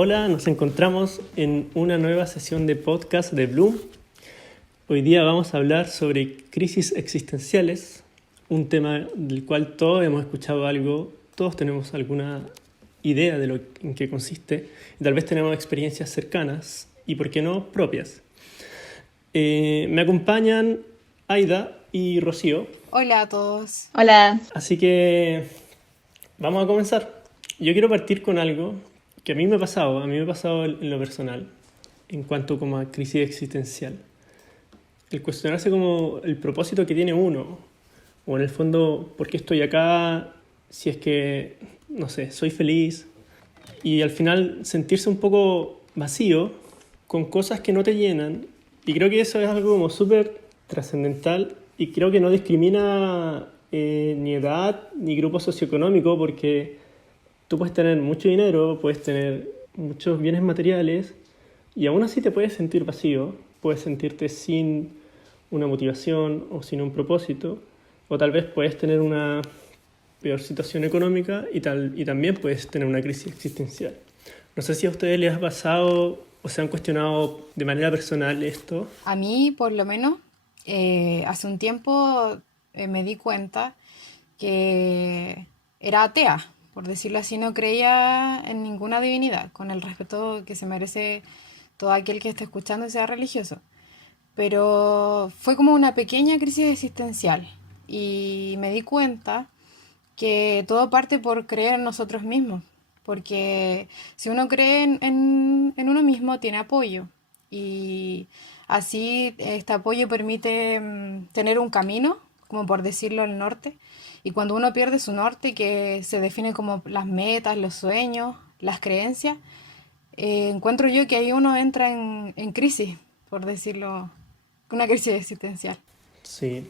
Hola, nos encontramos en una nueva sesión de podcast de Bloom. Hoy día vamos a hablar sobre crisis existenciales, un tema del cual todos hemos escuchado algo, todos tenemos alguna idea de en qué consiste, y tal vez tenemos experiencias cercanas y, por qué no, propias. Me acompañan Aida y Rocío. Hola a todos. Hola. Así que vamos a comenzar. Yo quiero partir con algo que a mí me ha pasado en lo personal, en cuanto como a crisis existencial. El cuestionarse como el propósito que tiene uno, o en el fondo, ¿por qué estoy acá? Si es que, no sé, soy feliz. Y al final sentirse un poco vacío con cosas que no te llenan. Y creo que eso es algo como súper trascendental y creo que no discrimina ni edad ni grupo socioeconómico, porque tú puedes tener mucho dinero, puedes tener muchos bienes materiales y aún así te puedes sentir vacío, puedes sentirte sin una motivación o sin un propósito, o tal vez puedes tener una peor situación económica y también puedes tener una crisis existencial. No sé si a ustedes les ha pasado o se han cuestionado de manera personal esto. A mí, por lo menos, hace un tiempo me di cuenta que era atea, por decirlo así, no creía en ninguna divinidad, con el respeto que se merece todo aquel que esté escuchando y sea religioso. Pero fue como una pequeña crisis existencial y me di cuenta que todo parte por creer en nosotros mismos, porque si uno cree en uno mismo, tiene apoyo y así este apoyo permite tener un camino, como por decirlo, el norte. Y cuando uno pierde su norte, que se define como las metas, los sueños, las creencias, encuentro yo que ahí uno entra en crisis, por decirlo, una crisis existencial. Sí,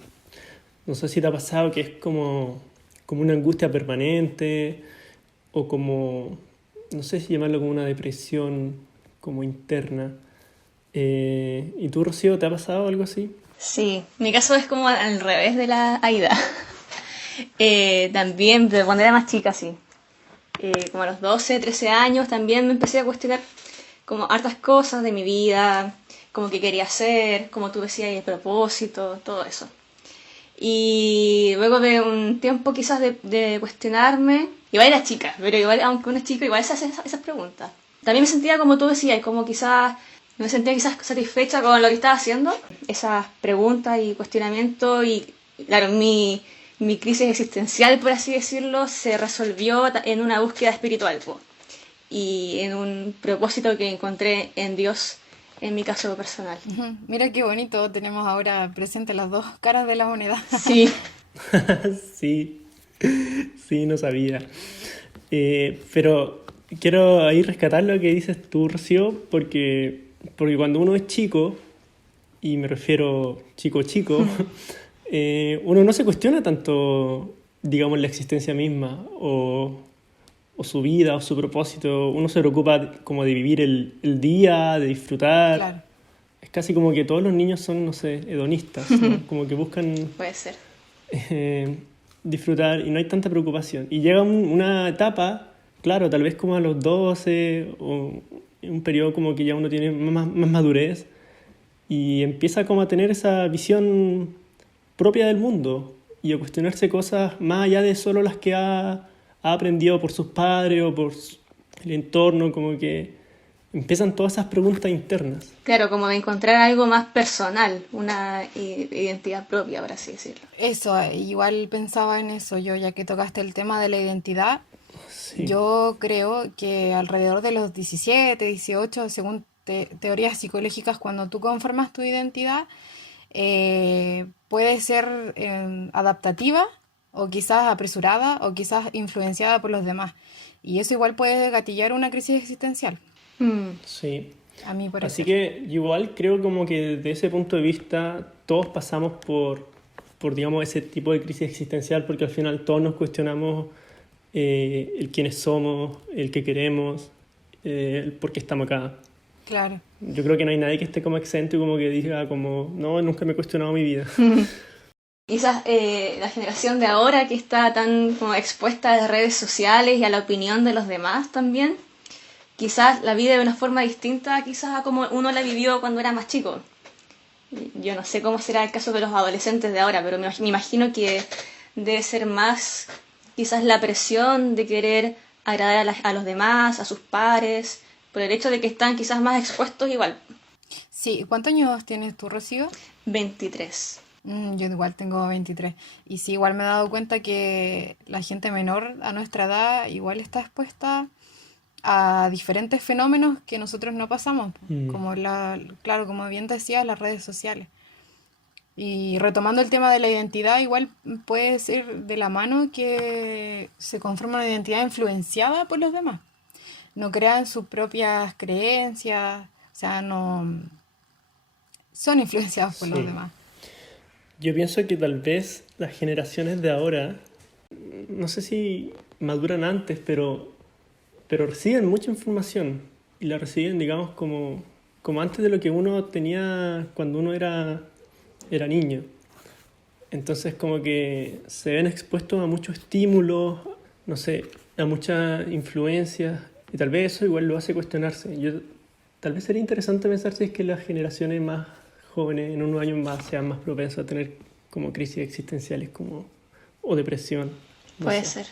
no sé si te ha pasado que es como una angustia permanente o como, no sé si llamarlo como una depresión como interna. ¿Y tú, Rocío, te ha pasado algo así? Sí, mi caso es como al revés de la Aida. También, pero cuando era más chica, sí. Como a los 12, 13 años, también me empecé a cuestionar como hartas cosas de mi vida, como que quería hacer, como tú decías, el propósito, todo eso. Y luego de un tiempo quizás de cuestionarme, igual era chica, pero igual, aunque uno es chico, igual se hace esas preguntas. También me sentía como tú decías, como quizás, me sentía quizás satisfecha con lo que estaba haciendo, esas preguntas y cuestionamientos, y claro, mi crisis existencial, por así decirlo, se resolvió en una búsqueda espiritual, y en un propósito que encontré en Dios, en mi caso personal. Mira qué bonito, tenemos ahora presentes las dos caras de la moneda. Sí. Sí, no sabía. Pero quiero ahí rescatar lo que dices tú, Rocío, porque cuando uno es chico, y me refiero chico, uno no se cuestiona tanto, digamos, la existencia misma o su vida o su propósito. Uno se preocupa como de vivir el día, de disfrutar. Claro. Es casi como que todos los niños son, no sé, hedonistas, ¿no? Como que buscan Puede ser. disfrutar y no hay tanta preocupación. Y llega una etapa, claro, tal vez como a los 12 o un periodo como que ya uno tiene más madurez y empieza como a tener esa visión propia del mundo y a cuestionarse cosas más allá de solo las que ha aprendido por sus padres o por el entorno, como que empiezan todas esas preguntas internas. Claro, como de encontrar algo más personal, una identidad propia, por así decirlo. Eso, igual pensaba en eso yo, ya que tocaste el tema de la identidad. Sí. Yo creo que alrededor de los 17, 18, según teorías psicológicas, cuando tú conformas tu identidad, puede ser adaptativa o quizás apresurada o quizás influenciada por los demás. Y eso igual puede gatillar una crisis existencial. Sí. A mí por Así eso. que igual creo como que desde ese punto de vista todos pasamos por digamos, ese tipo de crisis existencial, porque al final todos nos cuestionamos el quiénes somos, el qué queremos, el por qué estamos acá. Claro. Yo creo que no hay nadie que esté como exento y como que diga como, no, nunca me he cuestionado mi vida. Quizás la generación de ahora que está tan como expuesta a las redes sociales y a la opinión de los demás también, quizás la vida de una forma distinta quizás a como uno la vivió cuando era más chico. Yo no sé cómo será el caso de los adolescentes de ahora, pero me imagino que debe ser más quizás la presión de querer agradar a los demás, a sus pares, por el hecho de que están quizás más expuestos igual. Sí, ¿cuántos años tienes tú, Rocío? 23. Yo igual tengo 23. Y sí, igual me he dado cuenta que la gente menor a nuestra edad igual está expuesta a diferentes fenómenos que nosotros no pasamos, como claro, como bien decías, las redes sociales. Y retomando el tema de la identidad, igual puede ser de la mano que se conforma una identidad influenciada por los demás. No crean sus propias creencias, o sea, no son influenciados por los Sí. demás. Yo pienso que tal vez las generaciones de ahora, no sé si maduran antes, pero reciben mucha información y la reciben, digamos, como antes de lo que uno tenía cuando uno era niño. Entonces como que se ven expuestos a muchos estímulos, no sé, a muchas influencias y tal vez eso igual lo hace cuestionarse. Tal vez sería interesante pensar si es que las generaciones más jóvenes en unos años más sean más propensas a tener como crisis existenciales o depresión. No Puede sé. ser.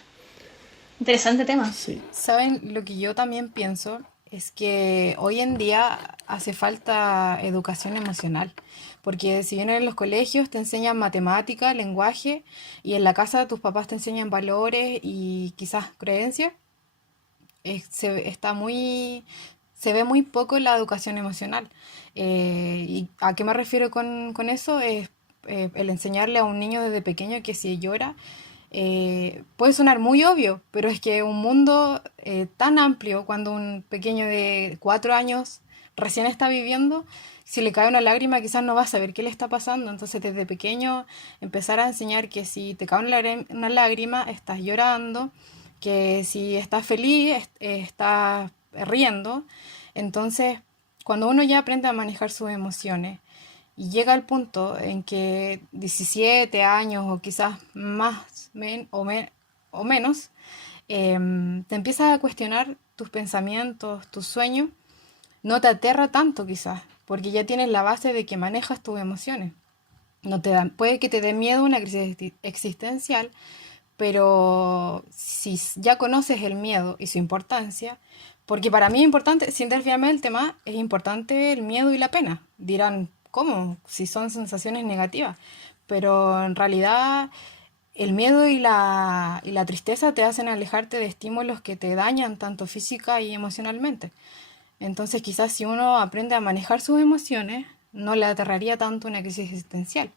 Interesante tema. Sí. ¿Saben? Lo que yo también pienso es que hoy en día hace falta educación emocional, porque si bien en los colegios te enseñan matemática, lenguaje, y en la casa tus papás te enseñan valores y quizás creencias, se ve muy poco la educación emocional. ¿Y a qué me refiero con eso? Es el enseñarle a un niño desde pequeño que si llora, puede sonar muy obvio, pero es que un mundo tan amplio, cuando un pequeño de 4 años recién está viviendo, si le cae una lágrima quizás no va a saber qué le está pasando. Entonces desde pequeño empezar a enseñar que si te cae una lágrima estás llorando, que si estás feliz estás riendo. Entonces cuando uno ya aprende a manejar sus emociones y llega al punto en que 17 años o quizás más o menos, te empiezas a cuestionar tus pensamientos, tus sueños, no te aterra tanto quizás, porque ya tienes la base de que manejas tus emociones. Puede que te dé miedo una crisis existencial, pero si ya conoces el miedo y su importancia, porque para mí es importante, sin desviarme del tema, es importante el miedo y la pena. Dirán, ¿cómo? Si son sensaciones negativas. Pero en realidad el miedo y la tristeza te hacen alejarte de estímulos que te dañan tanto física y emocionalmente. Entonces quizás si uno aprende a manejar sus emociones, no le aterraría tanto una crisis existencial.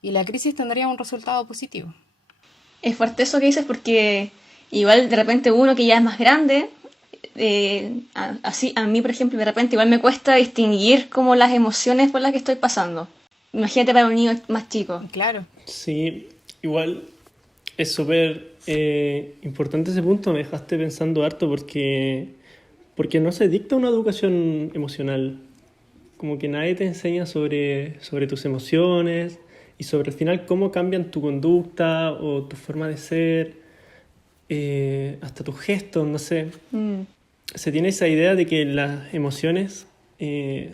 Y la crisis tendría un resultado positivo. Es fuerte eso que dices porque igual de repente uno que ya es más grande, así a mí por ejemplo de repente igual me cuesta distinguir como las emociones por las que estoy pasando. Imagínate para un niño más chico. Claro. Sí, igual es súper importante ese punto, me dejaste pensando harto porque no se dicta una educación emocional, como que nadie te enseña sobre tus emociones y sobre al final cómo cambian tu conducta o tu forma de ser, hasta tus gestos, no sé. Se tiene esa idea de que las emociones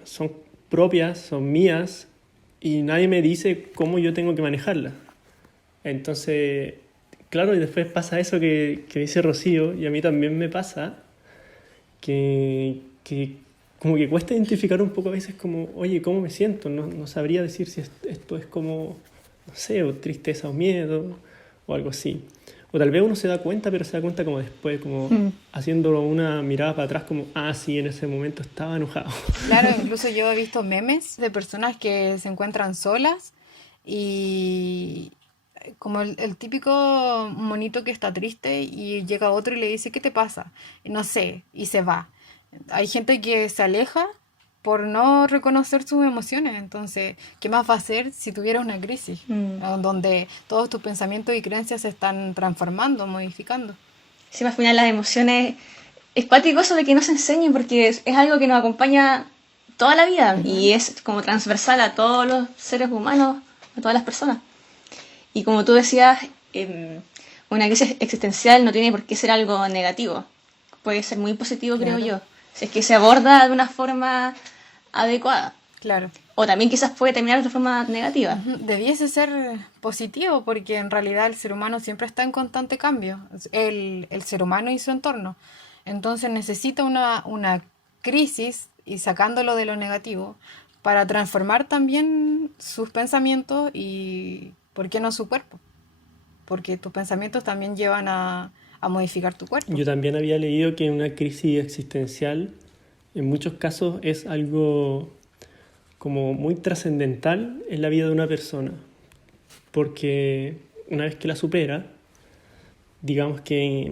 son propias, son mías y nadie me dice cómo yo tengo que manejarlas. Entonces, claro, y después pasa eso que dice Rocío, y a mí también me pasa, que como que cuesta identificar un poco a veces como, oye, ¿cómo me siento? No sabría decir si esto es como, no sé, o tristeza o miedo, o algo así. O tal vez uno se da cuenta, pero se da cuenta como después, como haciendo una mirada para atrás, como, ah, sí, en ese momento estaba enojado. Claro, incluso yo he visto memes de personas que se encuentran solas y como el típico monito que está triste y llega otro y le dice, ¿qué te pasa? Y no sé, y se va. Hay gente que se aleja por no reconocer sus emociones. Entonces, ¿qué más va a hacer si tuviera una crisis? Donde todos tus pensamientos y creencias se están transformando, modificando. Sí, al final las emociones es cuático eso de que no se enseñen porque es algo que nos acompaña toda la vida y es como transversal a todos los seres humanos, a todas las personas. Y como tú decías, una crisis existencial no tiene por qué ser algo negativo. Puede ser muy positivo, Claro. creo yo. si es que se aborda de una forma adecuada. Claro. O también quizás puede terminar de forma negativa. Debiese ser positivo porque en realidad el ser humano siempre está en constante cambio, el ser humano y su entorno. Entonces necesita una crisis y sacándolo de lo negativo para transformar también sus pensamientos y, ¿por qué no su cuerpo? Porque tus pensamientos también llevan a modificar tu cuerpo. Yo también había leído que una crisis existencial en muchos casos es algo como muy trascendental en la vida de una persona, porque una vez que la supera, digamos que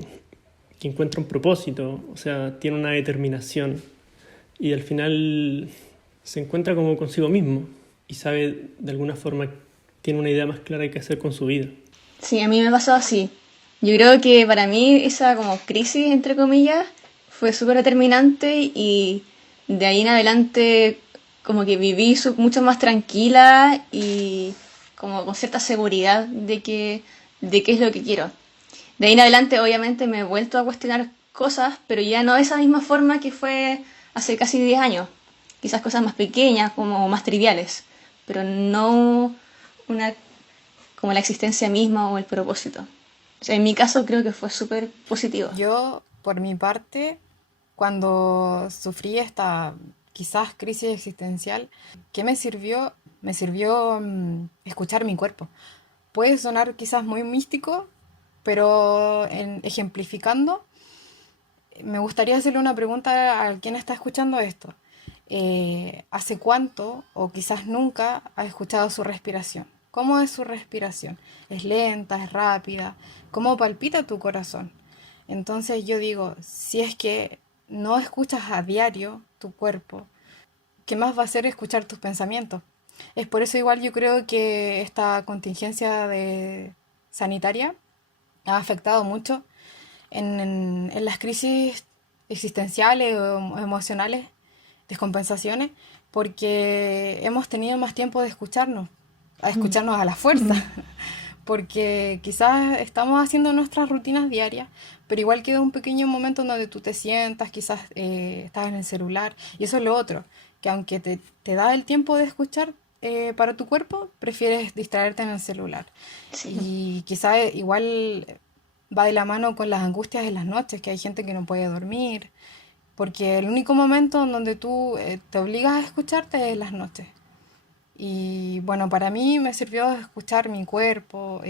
encuentra un propósito, o sea, tiene una determinación y al final se encuentra como consigo mismo y sabe de alguna forma, tiene una idea más clara de qué hacer con su vida. Sí, a mí me pasó así. Yo creo que para mí esa como crisis, entre comillas, fue súper determinante y de ahí en adelante como que viví mucho más tranquila y como con cierta seguridad de qué es lo que quiero. De ahí en adelante obviamente me he vuelto a cuestionar cosas, pero ya no de esa misma forma que fue hace casi 10 años. Quizás cosas más pequeñas, como más triviales, pero no como la existencia misma o el propósito. O sea, en mi caso creo que fue súper positivo. Yo, por mi parte, cuando sufrí esta quizás crisis existencial, ¿qué me sirvió? Me sirvió escuchar mi cuerpo. Puede sonar quizás muy místico, pero ejemplificando, me gustaría hacerle una pregunta a quien está escuchando esto. ¿Hace cuánto o quizás nunca ha escuchado su respiración? ¿Cómo es su respiración? ¿Es lenta? ¿Es rápida? ¿Cómo palpita tu corazón? Entonces yo digo, si es que no escuchas a diario tu cuerpo, ¿qué más va a hacer escuchar tus pensamientos? Es por eso igual yo creo que esta contingencia sanitaria ha afectado mucho en las crisis existenciales o emocionales, descompensaciones, porque hemos tenido más tiempo de escucharnos a la fuerza, porque quizás estamos haciendo nuestras rutinas diarias, pero igual queda un pequeño momento en donde tú te sientas, quizás estás en el celular, y eso es lo otro, que aunque te da el tiempo de escuchar para tu cuerpo, prefieres distraerte en el celular. Sí. Y quizás igual va de la mano con las angustias de las noches, que hay gente que no puede dormir, porque el único momento en donde tú te obligas a escucharte es las noches. Y bueno, para mí me sirvió escuchar mi cuerpo,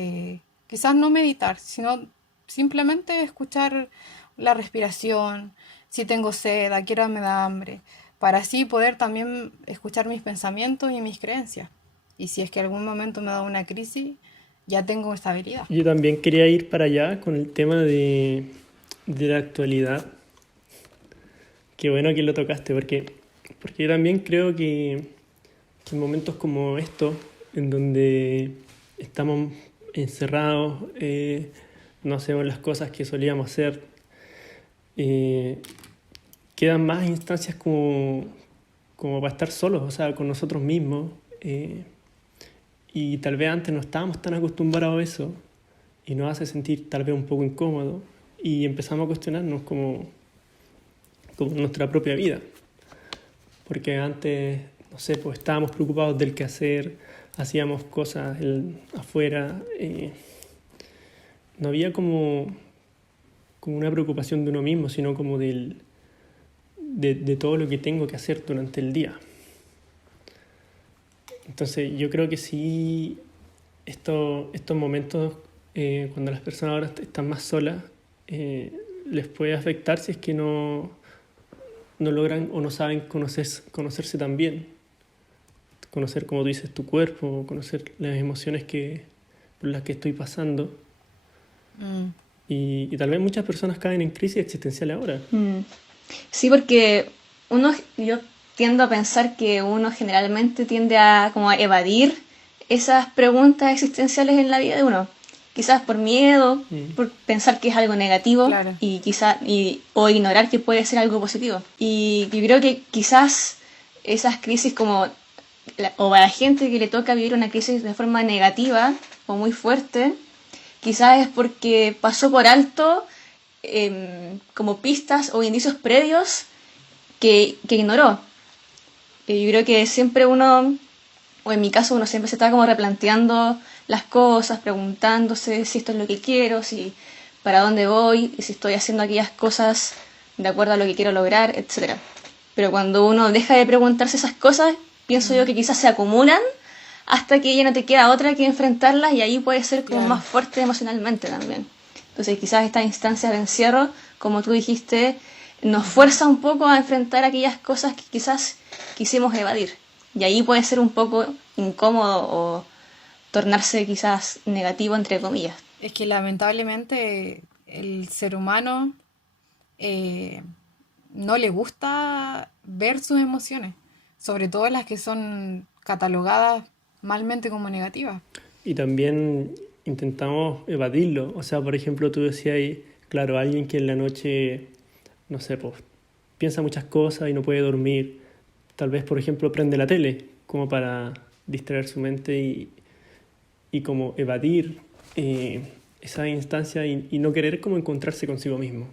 quizás no meditar, sino simplemente escuchar la respiración, si tengo sed, a qué hora me da hambre, para así poder también escuchar mis pensamientos y mis creencias. Y si es que algún momento me da una crisis, ya tengo estabilidad. Yo también quería ir para allá con el tema de la actualidad. Qué bueno que lo tocaste, porque yo también creo que en momentos como estos, en donde estamos encerrados, no hacemos las cosas que solíamos hacer, quedan más instancias como para estar solos, o sea, con nosotros mismos. Y tal vez antes no estábamos tan acostumbrados a eso y nos hace sentir tal vez un poco incómodo y empezamos a cuestionarnos como nuestra propia vida. Porque antes, no sé, pues estábamos preocupados del quehacer, hacíamos cosas afuera, no había como una preocupación de uno mismo, sino como de todo lo que tengo que hacer durante el día. Entonces yo creo que sí, estos momentos, cuando las personas ahora están más solas, les puede afectar si es que no logran o no saben conocerse tan bien. Conocer, como tú dices, tu cuerpo, conocer las emociones por las que estoy pasando. Y tal vez muchas personas caen en crisis existencial ahora. Sí, porque yo tiendo a pensar que uno generalmente tiende a como a evadir esas preguntas existenciales en la vida de uno. Quizás por miedo, por pensar que es algo negativo, Claro. o ignorar que puede ser algo positivo. Y yo creo que quizás esas crisis o a la gente que le toca vivir una crisis de forma negativa o muy fuerte, quizás es porque pasó por alto como pistas o indicios previos que ignoró. Yo creo que siempre uno, o en mi caso uno siempre se está como replanteando las cosas, preguntándose si esto es lo que quiero, si para dónde voy, y si estoy haciendo aquellas cosas de acuerdo a lo que quiero lograr, etcétera. Pero cuando uno deja de preguntarse esas cosas, pienso yo que quizás se acumulan hasta que ya no te queda otra que enfrentarlas, y ahí puede ser como Claro. más fuerte emocionalmente también. Entonces quizás estas instancias de encierro, como tú dijiste, nos fuerza un poco a enfrentar aquellas cosas que quizás quisimos evadir. Y ahí puede ser un poco incómodo o tornarse quizás negativo, entre comillas. Es que lamentablemente el ser humano eh, no le gusta ver sus emociones, sobre todo las que son catalogadas malmente como negativas. Y también intentamos evadirlo. O sea, por ejemplo, tú decías ahí, claro, alguien que en la noche, no sé, pues, piensa muchas cosas y no puede dormir. Tal vez, por ejemplo, prende la tele como para distraer su mente y como evadir esa instancia y no querer como encontrarse consigo mismo.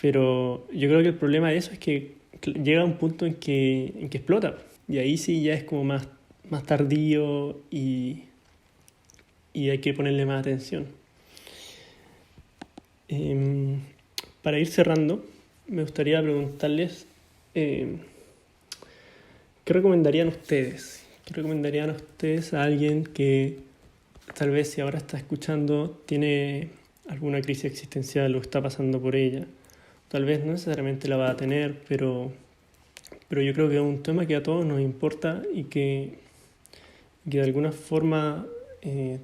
Pero yo creo que el problema de eso es que llega a un punto en que explota. Y ahí sí ya es como más tardío y hay que ponerle más atención. Em, para ir cerrando, me gustaría preguntarles ¿qué recomendarían ustedes? ¿Qué recomendarían a ustedes a alguien que tal vez si ahora está escuchando tiene alguna crisis existencial o está pasando por ella? Tal vez no necesariamente la va a tener, pero yo creo que es un tema que a todos nos importa y que de alguna forma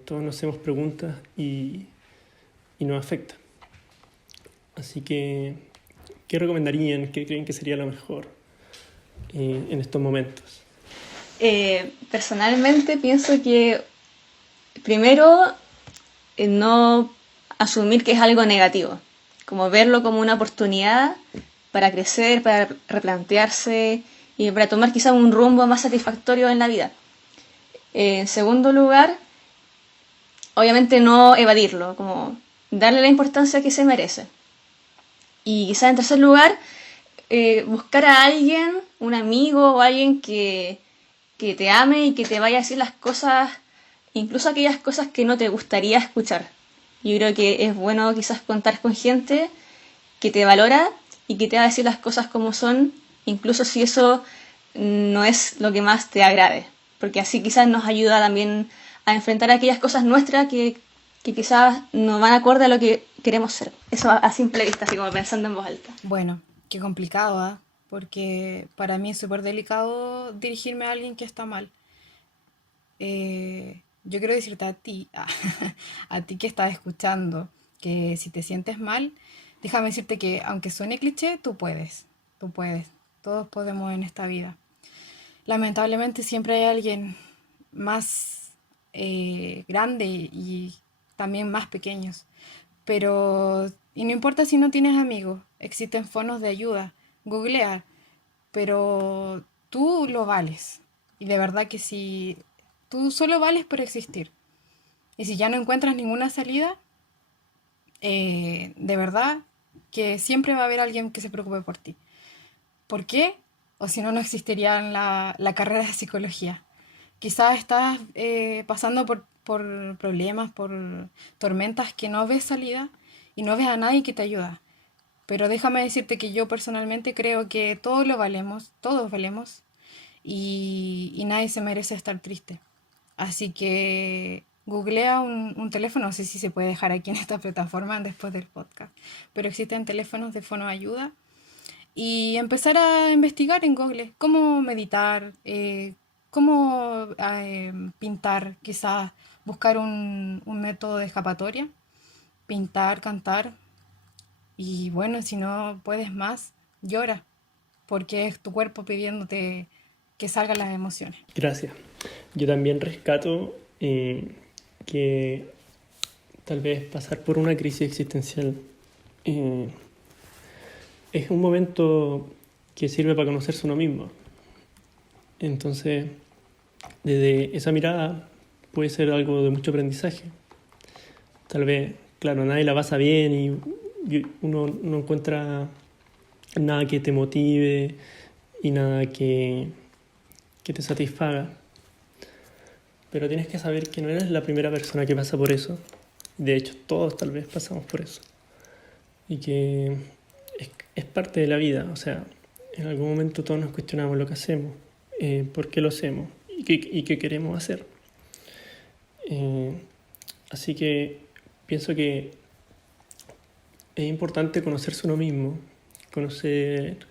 todos nos hacemos preguntas y nos afecta. Así que, ¿qué recomendarían? ¿Qué creen que sería lo mejor en estos momentos? Personalmente pienso que primero no asumir que es algo negativo, como verlo como una oportunidad para crecer, para replantearse y para tomar quizá un rumbo más satisfactorio en la vida. En segundo lugar, obviamente no evadirlo, como darle la importancia que se merece. Y quizá en tercer lugar, buscar a alguien, un amigo o alguien que te ame y que te vaya a decir las cosas, incluso aquellas cosas que no te gustaría escuchar. Yo creo que es bueno quizás contar con gente que te valora y que te va a decir las cosas como son, incluso si eso no es lo que más te agrade, porque así quizás nos ayuda también a enfrentar aquellas cosas nuestras que quizás no van acorde a lo que queremos ser. Eso a simple vista, así como pensando en voz alta. Bueno, qué complicado, ¿ah? Porque para mí es súper delicado dirigirme a alguien que está mal. Yo quiero decirte a ti, a ti que estás escuchando, que si te sientes mal, déjame decirte que aunque suene cliché, tú puedes, todos podemos en esta vida. Lamentablemente siempre hay alguien más grande y también más pequeños. Pero, y no importa si no tienes amigos, existen fondos de ayuda, googlea, pero tú lo vales. Y de verdad que si tú solo vales por existir. Y si ya no encuentras ninguna salida, de verdad que siempre va a haber alguien que se preocupe por ti. ¿Por qué? O si no, no existiría la carrera de psicología. Quizás estás pasando por problemas, por tormentas que no ves salida y no ves a nadie que te ayuda. Pero déjame decirte que yo personalmente creo que todos valemos y nadie se merece estar triste. Así que googlea un teléfono, no sé si se puede dejar aquí en esta plataforma después del podcast, pero existen teléfonos de fonoayuda y empezar a investigar en Google cómo meditar, cómo pintar, quizás buscar un método de escapatoria, pintar, cantar y bueno, si no puedes más, llora, porque es tu cuerpo pidiéndote que salgan las emociones. Gracias. Yo también rescato que tal vez pasar por una crisis existencial eh, es un momento que sirve para conocerse uno mismo. Entonces, desde esa mirada puede ser algo de mucho aprendizaje. Tal vez, claro, nadie la pasa bien y uno no encuentra nada que te motive y nada que te satisfaga. Pero tienes que saber que no eres la primera persona que pasa por eso. De hecho, todos tal vez pasamos por eso. Y que es parte de la vida. O sea, en algún momento todos nos cuestionamos lo que hacemos, por qué lo hacemos y qué queremos hacer. Así que pienso que es importante conocerse uno mismo, conocer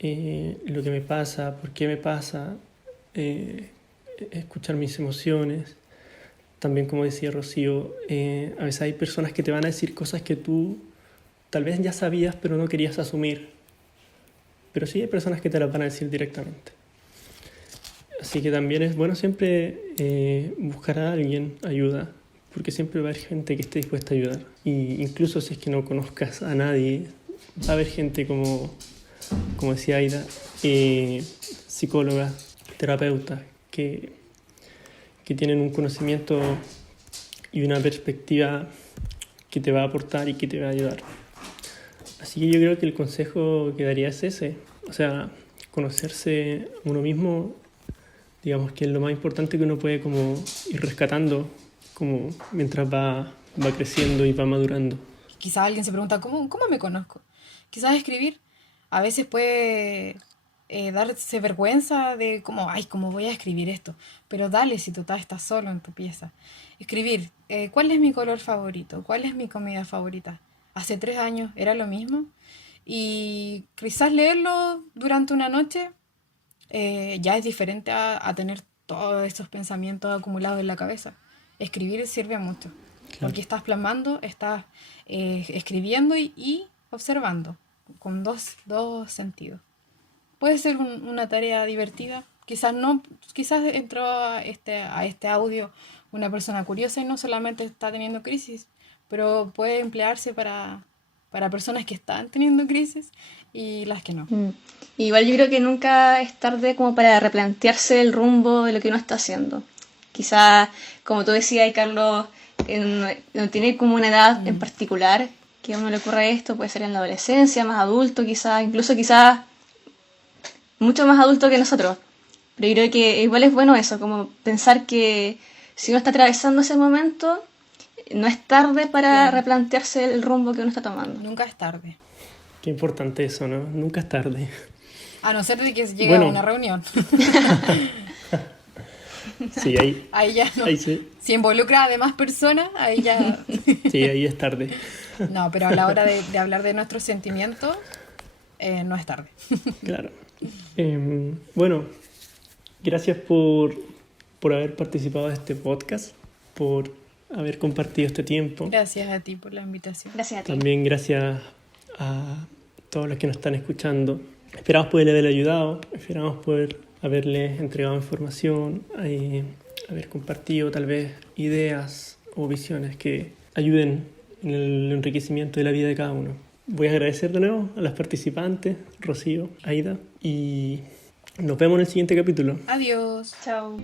lo que me pasa, por qué me pasa, escuchar mis emociones. También, como decía Rocío, a veces hay personas que te van a decir cosas que tú tal vez ya sabías pero no querías asumir. Pero sí hay personas que te las van a decir directamente. Así que también es bueno siempre buscar a alguien ayuda, porque siempre va a haber gente que esté dispuesta a ayudar. Y incluso si es que no conozcas a nadie, va a haber gente como decía Aida, psicólogas, terapeutas, que tienen un conocimiento y una perspectiva que te va a aportar y que te va a ayudar. Así que yo creo que el consejo que daría es ese. O sea, conocerse a uno mismo, digamos que es lo más importante que uno puede como ir rescatando como mientras va creciendo y va madurando. Quizás alguien se pregunta, ¿cómo me conozco? Quizás escribir a veces puede darse vergüenza de ¿cómo voy a escribir esto? Pero dale, si total estás solo en tu pieza. Escribir, ¿cuál es mi color favorito? ¿Cuál es mi comida favorita? Hace 3 años era lo mismo. Y quizás leerlo durante una noche ya es diferente a tener todos estos pensamientos acumulados en la cabeza. Escribir sirve mucho, Claro. porque estás plasmando, estás escribiendo y observando, con dos sentidos. Puede ser una tarea divertida, quizás no, quizás entró a este audio una persona curiosa y no solamente está teniendo crisis, pero puede emplearse para personas que están teniendo crisis y las que no. Igual yo creo que nunca es tarde como para replantearse el rumbo de lo que uno está haciendo. Quizás, como tú decías, Carlos, no tiene como una edad en particular que a uno le ocurra esto, puede ser en la adolescencia, más adulto quizás, incluso quizás mucho más adulto que nosotros. Pero yo creo que igual es bueno eso, como pensar que si uno está atravesando ese momento, no es tarde para replantearse el rumbo que uno está tomando. Nunca es tarde. Qué importante eso, ¿no? Nunca es tarde. A no ser de que llegue a una reunión. Sí, Ahí ya no. ahí sí. Si involucra a demás personas, ahí ya... Sí, ahí es tarde. No, pero a la hora de hablar de nuestros sentimientos, no es tarde. Claro. Bueno, gracias por haber participado de este podcast, por haber compartido este tiempo. Gracias a ti por la invitación. Gracias a ti. También gracias a todos los que nos están escuchando. Esperamos poderle haber ayudado, esperamos poder haberles entregado información, haber compartido tal vez ideas o visiones que ayuden en el enriquecimiento de la vida de cada uno. Voy a agradecer de nuevo a las participantes, Rocío, Aida, y nos vemos en el siguiente capítulo. Adiós. Chao.